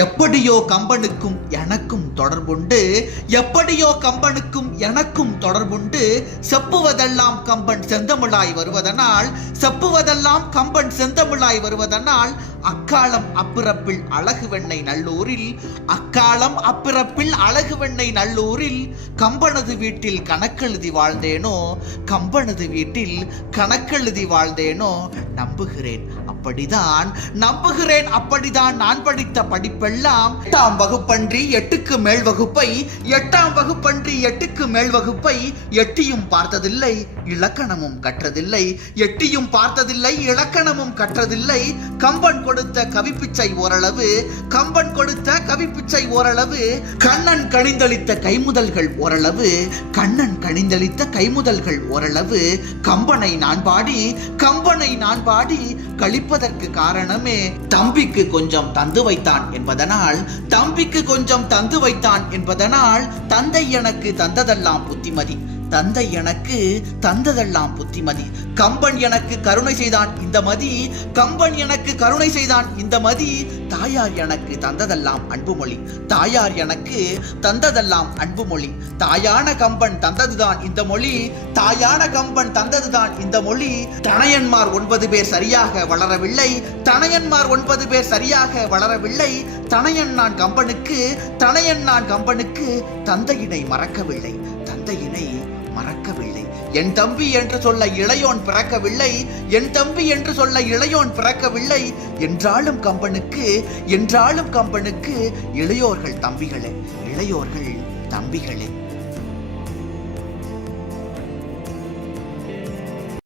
எப்படியோ கம்பனுக்கும் எனக்கும் தொடர்புண்டு, எப்படியோ கம்பனுக்கும் எனக்கும் தொடர்புண்டு. செப்புவதெல்லாம் கம்பன் செந்தமிழாய் வருவதனால், செப்புவதெல்லாம் கம்பன் செந்தமிழாய் வருவதனால், அக்காலம் அப்பிறப்பில் அழகுவெண்ணை நல்லூரில், அக்காலம் அப்பிறப்பில் அழகுவெண்ணை நல்லூரில், கம்பனது வீட்டில் கணக்கெழுதி வாழ்ந்தேனோ, கம்பனது வீட்டில் கணக்கெழுதி வாழ்ந்தேனோ. நம்புகிறேன் அப்படிதான், நம்புகிறேன் அப்படிதான். நான் படித்த படிப்பெல்லாம் 8ஆம் வகுப்பன்றி 8க்கு மேல் வகுப்பை, 8ஆம் வகுப்பன்றி 8க்கு மேல் வகுப்பை எட்டியும் பார்த்ததில்லை, இலக்கணமும் கற்றதில்லை, எட்டியும் பார்த்ததில்லை, இலக்கணமும் கற்றதில்லை. கம்பன் கொடுத்த கவிப்பிச்சை ஓரளவு, கம்பன் கொடுத்த கவிப்பிச்சை ஓரளவு, கண்ணன் கணிந்தளித்த கைமுதல்கள் ஓரளவு, கண்ணன் கணிந்தளித்த கைமுதல்கள் ஓரளவு. கம்பனை நான் பாடி, கம்பனை நான் பாடி கழிப்பதற்கு காரணமே தம்பிக்கு கொஞ்சம் தந்து வைத்தான் என்பதனால், தம்பிக்கு கொஞ்சம் தந்து வைத்தான் என்பதனால். தந்தை எனக்கு தந்ததெல்லாம் புத்திமதி, தந்தை எனக்கு தந்ததெல்லாம் புத்திமதி. கம்பன் எனக்கு கருணை செய்தான் இந்த மதி, கம்பன் எனக்கு கருணை செய்தான் இந்த மதி. தாயார் எனக்கு தந்ததெல்லாம் அன்புமொழி, தாயார் எனக்கு தந்ததெல்லாம் அன்புமொழி. தாயான கம்பன் தந்ததுதான் இந்த மொழி, தாயான கம்பன் தந்ததுதான் இந்த மொழி. தனையன்மார் 9 பேர் சரியாக வளரவில்லை, தனையன்மார் 9 பேர் சரியாக வளரவில்லை. தனையன் நான் கம்பனுக்கு, தனையன் நான் கம்பனுக்கு தந்தையினை மறக்கவில்லை, தந்தையினை மறக்கவில்லை. என் தம்பி என்று சொல்ல இளையோன் பிறக்கவில்லை, என் தம்பி என்று சொல்ல இளையோன் பிறக்கவில்லை. என்றாலும் கம்பனுக்கு, என்றாலும் கம்பனுக்கு இளையோர்கள் தம்பிகளே, இளையோர்கள் தம்பிகளே.